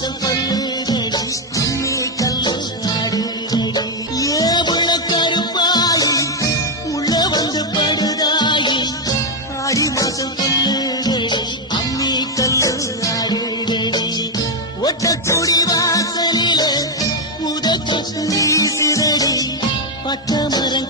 மாசம் கொல்லுதடி அம்மி கல்லு ஆடுதடி ஏபுல கருப்பாயி உள்ள வந்து படுதாயி ஆடி மாசம் கொல்லுதடி அம்மி கல்லு ஆடுதடி ஒட்டக்குடி வாசலிலே உதக்கு வீசுதடி பட்டமரம்